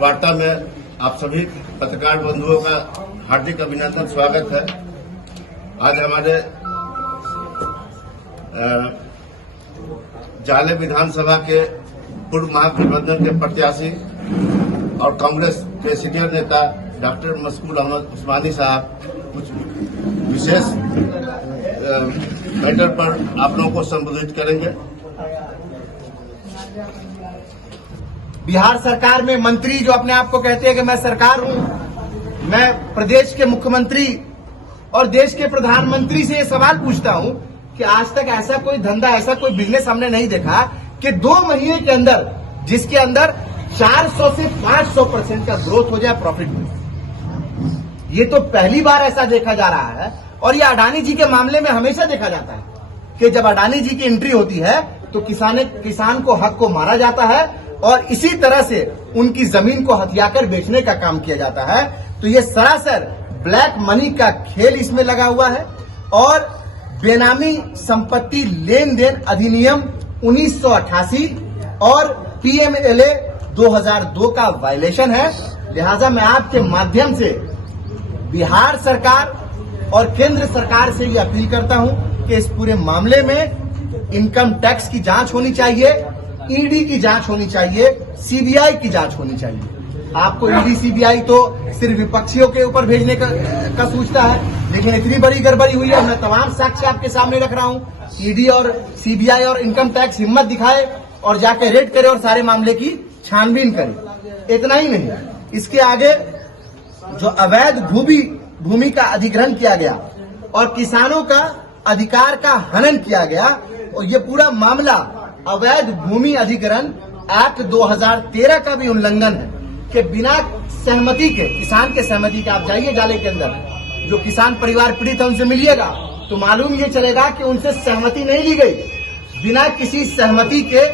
वार्ता में आप सभी पत्रकार बंधुओं का हार्दिक अभिनंदन, स्वागत है। आज हमारे जाले विधानसभा के पूर्व महागठबंधन के प्रत्याशी और कांग्रेस के सीनियर नेता डॉक्टर मशकूर अहमद उस्मानी साहब कुछ विशेष मैटर पर आप लोगों को संबोधित करेंगे। बिहार सरकार में मंत्री जो अपने आप को कहते हैं कि मैं सरकार हूं, मैं प्रदेश के मुख्यमंत्री और देश के प्रधानमंत्री से ये सवाल पूछता हूं कि आज तक ऐसा कोई धंधा, ऐसा कोई बिजनेस हमने नहीं देखा कि 2 महीने के अंदर, जिसके अंदर 400 से 500% का ग्रोथ हो जाए प्रॉफिट में। ये तो पहली बार ऐसा देखा जा रहा है और ये अडानी जी के मामले में हमेशा देखा जाता है कि जब अडानी जी की एंट्री होती है तो किसान को हक को मारा जाता है और इसी तरह से उनकी जमीन को हथियाकर बेचने का काम किया जाता है। तो ये सरासर ब्लैक मनी का खेल इसमें लगा हुआ है और बेनामी संपत्ति लेन देन अधिनियम 1988 और PMLA 2002 का वायलेशन है। लिहाजा मैं आपके माध्यम से बिहार सरकार और केंद्र सरकार से ये अपील करता हूं कि इस पूरे मामले में इनकम टैक्स की जांच होनी चाहिए, ED की जांच होनी चाहिए, CBI की जांच होनी चाहिए। आपको ED CBI तो सिर्फ विपक्षियों के ऊपर भेजने का सूचता है, लेकिन इतनी बड़ी गड़बड़ी हुई है। मैं तमाम साक्ष्य आपके सामने रख रहा हूं। ED और CBI और इनकम टैक्स हिम्मत दिखाए और जाके रेड करे और सारे मामले की छानबीन करे। इतना ही नहीं, इसके आगे जो अवैध भूमि का अधिग्रहण किया गया और किसानों का अधिकार का हनन किया गया, और ये पूरा मामला अवैध भूमि अधिग्रहण एक्ट 2013 का भी उल्लंघन है कि बिना सहमति के, किसान के सहमति के, आप जाइए जाले के अंदर, जो किसान परिवार पीड़ित है उनसे मिलिएगा तो मालूम ये चलेगा कि उनसे सहमति नहीं ली गई। बिना किसी सहमति के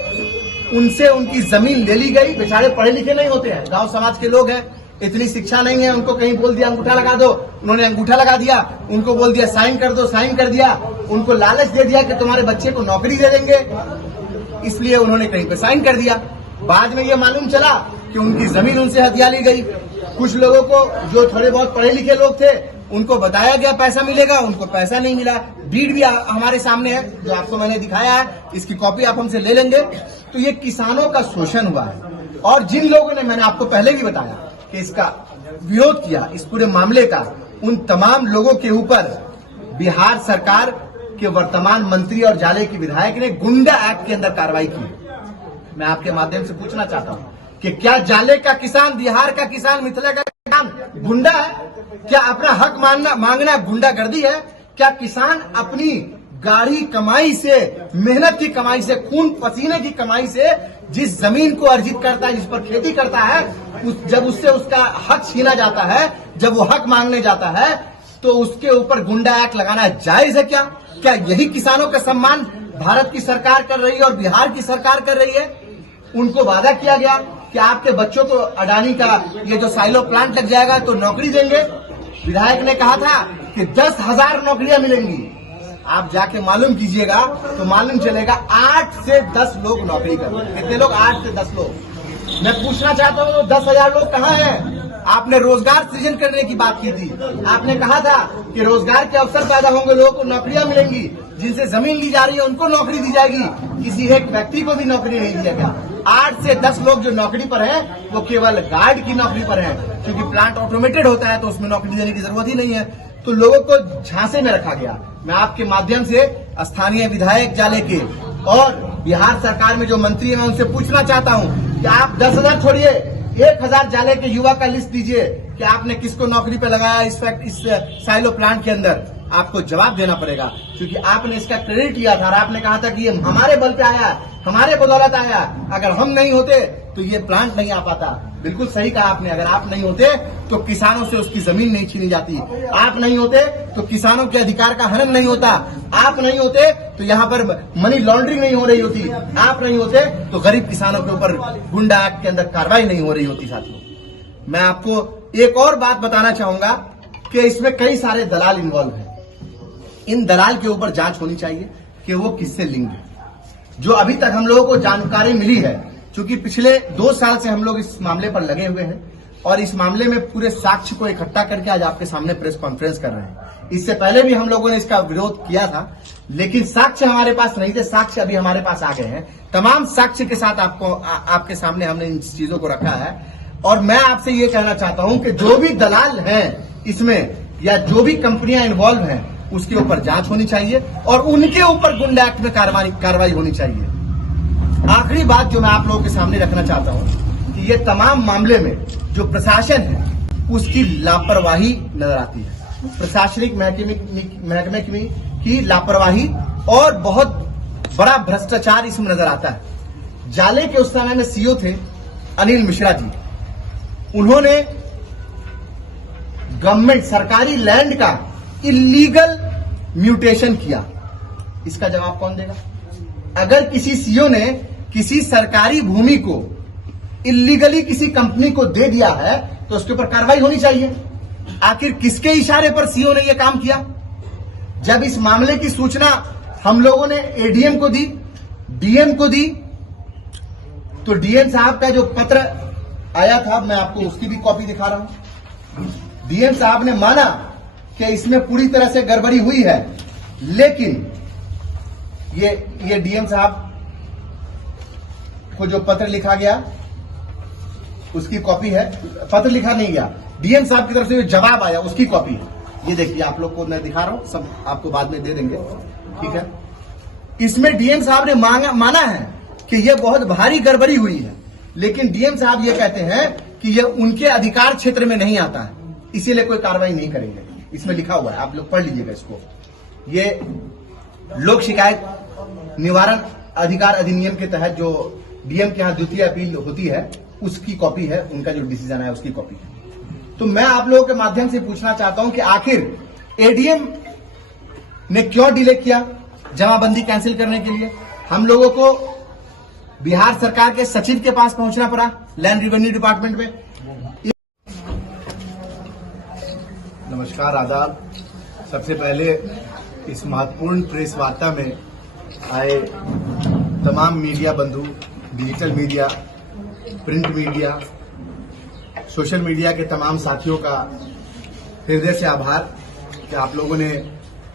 उनसे उनकी जमीन ले ली गई। बेचारे पढ़े लिखे नहीं होते हैं, गांव समाज के लोग हैं, इतनी शिक्षा नहीं है। उनको कहीं बोल दिया अंगूठा लगा दो, उन्होंने अंगूठा लगा दिया। उनको बोल दिया साइन कर दो, साइन कर दिया। उनको लालच दे दिया कि तुम्हारे बच्चे को नौकरी दे देंगे, इसलिए उन्होंने कहीं पे साइन कर दिया। बाद में ये मालूम चला कि उनकी जमीन उनसे हथिया ली गई। कुछ लोगों को जो थोड़े बहुत पढ़े लिखे लोग थे उनको बताया गया पैसा मिलेगा, उनको पैसा नहीं मिला। डीड भी हमारे सामने है जो आपको मैंने दिखाया है, इसकी कॉपी आप हमसे ले लेंगे। तो ये किसानों का शोषण हुआ है और जिन लोगों ने, मैंने आपको पहले भी बताया कि इसका विरोध किया, इस पूरे मामले का, उन तमाम लोगों के ऊपर बिहार सरकार के वर्तमान मंत्री और जाले की विधायक ने गुंडा एक्ट के अंदर कार्रवाई की। मैं आपके माध्यम से पूछना चाहता हूं कि क्या जाले का किसान, बिहार का किसान, मिथिला का किसान गुंडा है? क्या अपना हक मांगना गुंडागर्दी है? क्या किसान अपनी गाढ़ी कमाई से, मेहनत की कमाई से, खून पसीने की कमाई से जिस जमीन को अर्जित करता है, जिस पर खेती करता है, जब उससे उसका हक छीना जाता है, जब वो हक मांगने जाता है, तो उसके ऊपर गुंडा एक्ट लगाना जायज है क्या? क्या यही किसानों का सम्मान भारत की सरकार कर रही है और बिहार की सरकार कर रही है? उनको वादा किया गया कि आपके बच्चों को अडानी का ये जो साइलो प्लांट लग जाएगा तो नौकरी देंगे। विधायक ने कहा था कि 10,000 नौकरियां मिलेंगी। आप जाके मालूम कीजिएगा तो मालूम चलेगा 8 से 10 लोग नौकरी करेंगे। कितने लोग? 8 से 10 लोग। मैं पूछना चाहता हूँ 10,000 लोग कहाँ हैं? आपने रोजगार सृजन करने की बात की थी। आपने कहा था कि रोजगार के अवसर पैदा होंगे, लोगों को नौकरियां मिलेंगी। जिनसे जमीन ली जा रही है उनको नौकरी दी जाएगी, किसी एक व्यक्ति को भी नौकरी नहीं दिया गया। 8 से 10 लोग जो नौकरी पर हैं वो केवल गार्ड की नौकरी पर हैं, क्योंकि प्लांट ऑटोमेटेड होता है तो उसमें नौकरी देने की जरूरत ही नहीं है। तो लोगों को झांसे में रखा गया। मैं आपके माध्यम से स्थानीय विधायक जाले के और बिहार सरकार में जो मंत्री है, मैं उनसे पूछना चाहता हूं कि आप 10,000 छोड़िए, 1,000 जाले के युवा का लिस्ट दीजिए कि आपने किसको नौकरी पे लगाया इस साइलो प्लांट के अंदर। आपको जवाब देना पड़ेगा, क्योंकि आपने इसका क्रेडिट लिया था और आपने कहा था कि ये हमारे बल पे आया, हमारे बदौलत आया। अगर हम नहीं होते तो ये प्लांट नहीं आ पाता। बिल्कुल सही कहा आपने। अगर आप नहीं होते तो किसानों से उसकी जमीन नहीं छीनी जाती। आप नहीं होते तो किसानों के अधिकार का हनन नहीं होता। आप नहीं होते तो यहाँ पर मनी लॉन्ड्रिंग नहीं हो रही होती। आप नहीं होते तो गरीब किसानों के ऊपर गुंडा एक्ट के अंदर कार्रवाई नहीं हो रही होती। साथियों, मैं आपको एक और बात बताना चाहूंगा कि इसमें कई सारे दलाल इन्वॉल्व हैं। इन दलाल के ऊपर जांच होनी चाहिए कि वो किससे लिंक है। जो अभी तक हम लोगों को जानकारी मिली है, क्योंकि पिछले 2 साल से हम लोग इस मामले पर लगे हुए हैं और इस मामले में पूरे साक्ष्य को इकट्ठा करके आज आपके सामने प्रेस कॉन्फ्रेंस कर रहे हैं। इससे पहले भी हम लोगों ने इसका विरोध किया था, लेकिन साक्ष्य हमारे पास नहीं थे। साक्ष्य अभी हमारे पास आ गए हैं। तमाम साक्ष्य के साथ आपके सामने हमने इन चीजों को रखा है। और मैं आपसे ये कहना चाहता हूं कि जो भी दलाल हैं इसमें या जो भी कंपनियां इन्वॉल्व हैं उसके ऊपर जांच होनी चाहिए और उनके ऊपर गुंडा एक्ट में कार्रवाई होनी चाहिए। आखिरी बात जो मैं आप लोगों के सामने रखना चाहता हूं कि ये तमाम मामले में जो प्रशासन है उसकी लापरवाही नजर आती है। प्रशासनिक महकमे की लापरवाही और बहुत बड़ा भ्रष्टाचार इसमें नजर आता है। जाले के उस समय में सीईओ थे अनिल मिश्रा जी। उन्होंने गवर्नमेंट सरकारी लैंड का इलीगल म्यूटेशन किया। इसका जवाब कौन देगा? अगर किसी सीईओ ने किसी सरकारी भूमि को इलीगली किसी कंपनी को दे दिया है तो उसके ऊपर कार्रवाई होनी चाहिए। आखिर किसके इशारे पर सीईओ ने यह काम किया? जब इस मामले की सूचना हम लोगों ने एडीएम को दी, डीएम को दी, तो डीएम साहब का जो पत्र आया था मैं आपको उसकी भी कॉपी दिखा रहा हूं। डीएम साहब ने माना कि इसमें पूरी तरह से गड़बड़ी हुई है, लेकिन ये डीएम साहब को जो पत्र लिखा गया उसकी कॉपी है। पत्र लिखा नहीं गया, डीएम साहब की तरफ से जो जवाब आया उसकी कॉपी है। ये देखिए, आप लोग को मैं दिखा रहा हूं, सब आपको बाद में दे देंगे, ठीक है। इसमें डीएम साहब ने माना है कि यह बहुत भारी गड़बड़ी हुई है, लेकिन डीएम साहब ये कहते हैं कि यह उनके अधिकार क्षेत्र में नहीं आता है, इसीलिए कोई कार्रवाई नहीं करेंगे। इसमें लिखा हुआ है, आप लोग पढ़ लीजिएगा इसको। ये लोक शिकायत निवारण अधिकार अधिनियम के तहत जो डीएम के यहां द्वितीय अपील होती है उसकी कॉपी है, उनका जो डिसीजन है उसकी कॉपी है। तो मैं आप लोगों के माध्यम से पूछना चाहता हूं कि आखिर एडीएम ने क्यों डिले किया जमाबंदी कैंसिल करने के लिए? हम लोगों को बिहार सरकार के सचिव के पास पहुंचना पड़ा, लैंड रेवेन्यू डिपार्टमेंट में। नमस्कार, आदाब। सबसे पहले इस महत्वपूर्ण प्रेस वार्ता में आए तमाम मीडिया बंधु, digital media, print media, social media के तमाम साथियों का हृदय से आभार कि आप लोगों ने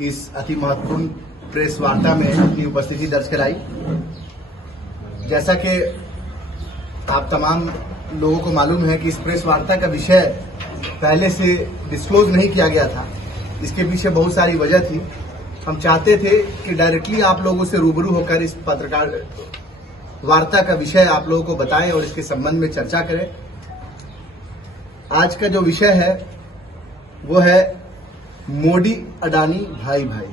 इस अति महत्वपूर्ण प्रेस वार्ता में अपनी उपस्थिति दर्ज कराई। जैसा कि आप तमाम लोगों को मालूम है कि इस प्रेस वार्ता का विषय पहले से डिस्क्लोज नहीं किया गया था। इसके पीछे बहुत सारी वजह थी। हम चाहते थे कि डायरेक्टली आप लोगों से रूबरू होकर इस पत्रकार वार्ता का विषय आप लोगों को बताएं और इसके संबंध में चर्चा करें। आज का जो विषय है वो है मोदी अडानी भाई भाई।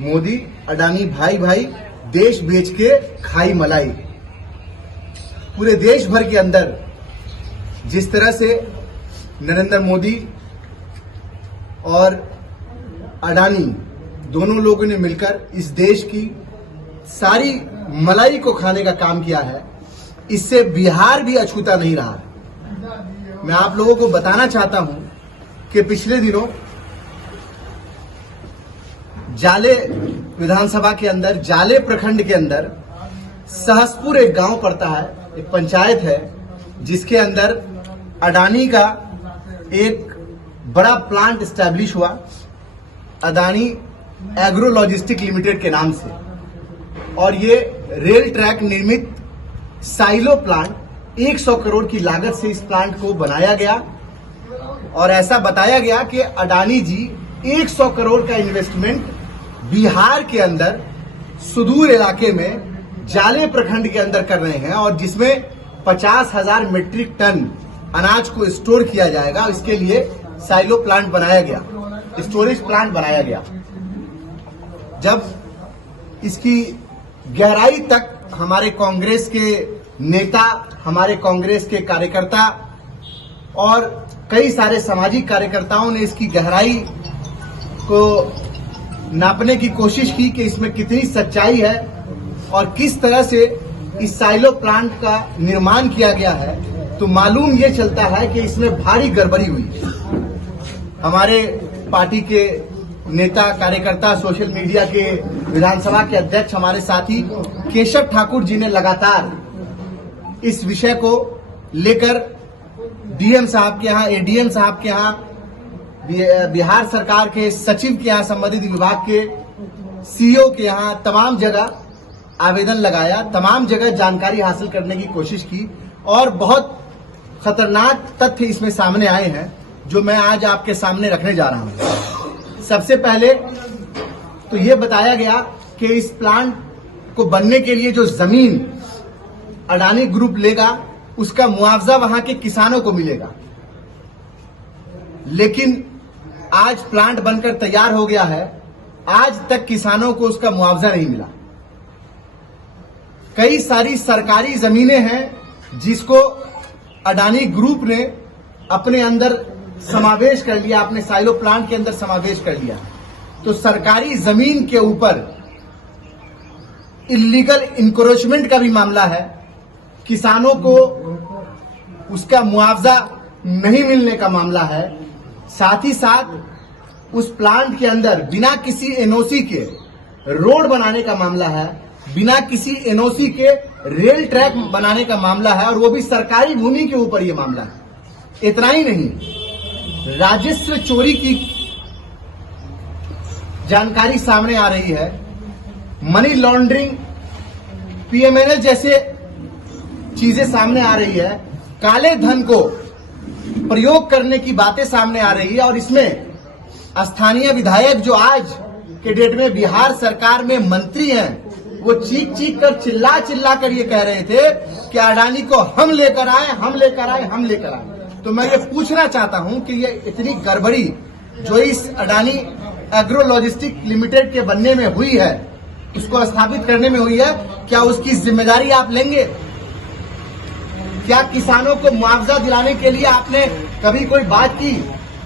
मोदी अडानी भाई भाई, देश बेच के खाई मलाई। पूरे देश भर के अंदर जिस तरह से नरेंद्र मोदी और अडानी दोनों लोगों ने मिलकर इस देश की सारी मलाई को खाने का काम किया है, इससे बिहार भी अछूता नहीं रहा। मैं आप लोगों को बताना चाहता हूं कि पिछले दिनों जाले विधानसभा के अंदर, जाले प्रखंड के अंदर सहसपुर एक गांव पड़ता है, एक पंचायत है, जिसके अंदर अडानी का एक बड़ा प्लांट एस्टैब्लिश हुआ, अडानी एग्रो लॉजिस्टिक लिमिटेड के नाम से। और ये रेल ट्रैक निर्मित साइलो प्लांट 100 करोड़ की लागत से इस प्लांट को बनाया गया और ऐसा बताया गया कि अडानी जी 100 करोड़ का इन्वेस्टमेंट बिहार के अंदर सुदूर इलाके में जाले प्रखंड के अंदर कर रहे हैं और जिसमें 50,000 मीट्रिक टन अनाज को स्टोर किया जाएगा। इसके लिए साइलो प्लांट बनाया गया, स्टोरेज प्लांट बनाया गया। जब इसकी गहराई तक हमारे कांग्रेस के नेता, हमारे कांग्रेस के कार्यकर्ता और कई सारे सामाजिक कार्यकर्ताओं ने इसकी गहराई को नापने की कोशिश की कि इसमें कितनी सच्चाई है और किस तरह से इस साइलो प्लांट का निर्माण किया गया है, तो मालूम ये चलता है कि इसमें भारी गड़बड़ी हुई। हमारे पार्टी के नेता कार्यकर्ता सोशल मीडिया के विधानसभा के अध्यक्ष हमारे साथी केशव ठाकुर जी ने लगातार इस विषय को लेकर डीएम साहब के यहाँ, एडीएम साहब के यहाँ, बिहार सरकार के सचिव के यहाँ, संबंधित विभाग के सीईओ के यहाँ तमाम जगह आवेदन लगाया, तमाम जगह जानकारी हासिल करने की कोशिश की और बहुत खतरनाक तथ्य इसमें सामने आए हैं जो मैं आज आपके सामने रखने जा रहा हूं। सबसे पहले तो ये बताया गया कि इस प्लांट को बनने के लिए जो जमीन अडानी ग्रुप लेगा उसका मुआवजा वहां के किसानों को मिलेगा, लेकिन आज प्लांट बनकर तैयार हो गया है, आज तक किसानों को उसका मुआवजा नहीं मिला। कई सारी सरकारी जमीनें हैं जिसको अडानी ग्रुप ने अपने अंदर समावेश कर लिया, अपने साइलो प्लांट के अंदर समावेश कर लिया। तो सरकारी जमीन के ऊपर इलीगल इंक्रोचमेंट का भी मामला है, किसानों को उसका मुआवजा नहीं मिलने का मामला है, साथ ही साथ उस प्लांट के अंदर बिना किसी एनओसी के रोड बनाने का मामला है, बिना किसी एनओसी के रेल ट्रैक बनाने का मामला है और वो भी सरकारी भूमि के ऊपर ये मामला है। इतना ही नहीं, राजस्व चोरी की जानकारी सामने आ रही है, मनी लॉन्ड्रिंग, पीएमएनएल जैसे चीजें सामने आ रही है, काले धन को प्रयोग करने की बातें सामने आ रही है और इसमें स्थानीय विधायक जो आज के डेट में बिहार सरकार में मंत्री हैं, वो चीख चीख कर चिल्ला कर ये कह रहे थे कि अडानी को हम लेकर आए, हम लेकर आए, हम लेकर आए। तो मैं ये पूछना चाहता हूं कि ये इतनी गड़बड़ी जो इस अडानी एग्रो लॉजिस्टिक लिमिटेड के बनने में हुई है, उसको स्थापित करने में हुई है, क्या उसकी जिम्मेदारी आप लेंगे? क्या किसानों को मुआवजा दिलाने के लिए आपने कभी कोई बात की?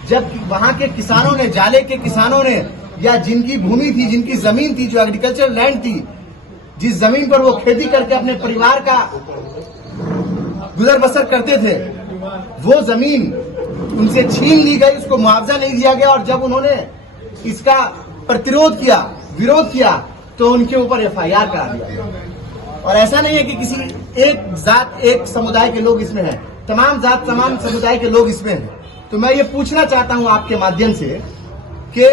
जब वहां के किसानों ने, जाले के किसानों ने, या जिनकी भूमि थी, जिनकी जमीन थी, जो एग्रीकल्चर लैंड थी, जिस जमीन पर वो खेती करके अपने परिवार का गुजर बसर करते थे, वो जमीन उनसे छीन ली गई, उसको मुआवजा नहीं दिया गया और जब उन्होंने इसका प्रतिरोध किया, विरोध किया, तो उनके ऊपर एफआईआर करा दिया गया। और ऐसा नहीं है कि किसी एक जात, एक समुदाय के लोग इसमें हैं, तमाम जात, तमाम समुदाय के लोग इसमें हैं। तो मैं ये पूछना चाहता हूं आपके माध्यम से कि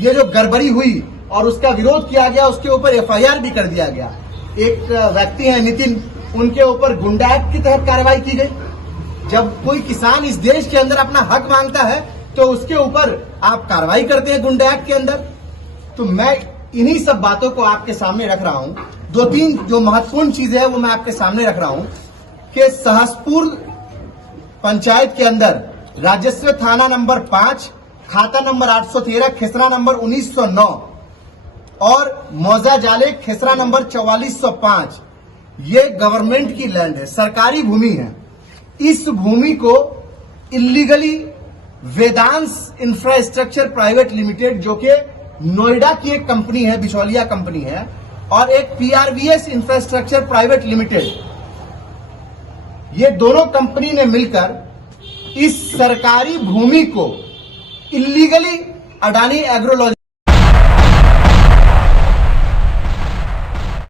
ये जो गड़बड़ी हुई और उसका विरोध किया गया, उसके ऊपर एफआईआर भी कर दिया गया। एक व्यक्ति है नितिन, उनके ऊपर गुंडा एक्ट के तहत कार्रवाई की गई। जब कोई किसान इस देश के अंदर अपना हक मांगता है तो उसके ऊपर आप कार्रवाई करते हैं गुंडा एक्ट के अंदर। तो मैं इन्हीं सब बातों को आपके सामने रख रहा हूं। दो तीन जो महत्वपूर्ण चीजें हैं वो मैं आपके सामने रख रहा हूं कि सहसपुर पंचायत के अंदर राजस्व थाना नंबर 5, खाता नंबर 813, खेसरा नंबर 1909 और मौजा जाले खेसरा नंबर 4405, ये गवर्नमेंट की लैंड है, सरकारी भूमि है। इस भूमि को illegally Vedansh infrastructure private limited, जो कि नोएडा की एक कंपनी है, बिचौलिया कंपनी है, और एक पीआरवीएस इंफ्रास्ट्रक्चर प्राइवेट लिमिटेड, ये दोनों कंपनी ने मिलकर इस सरकारी भूमि को इलीगली अडानी एग्रो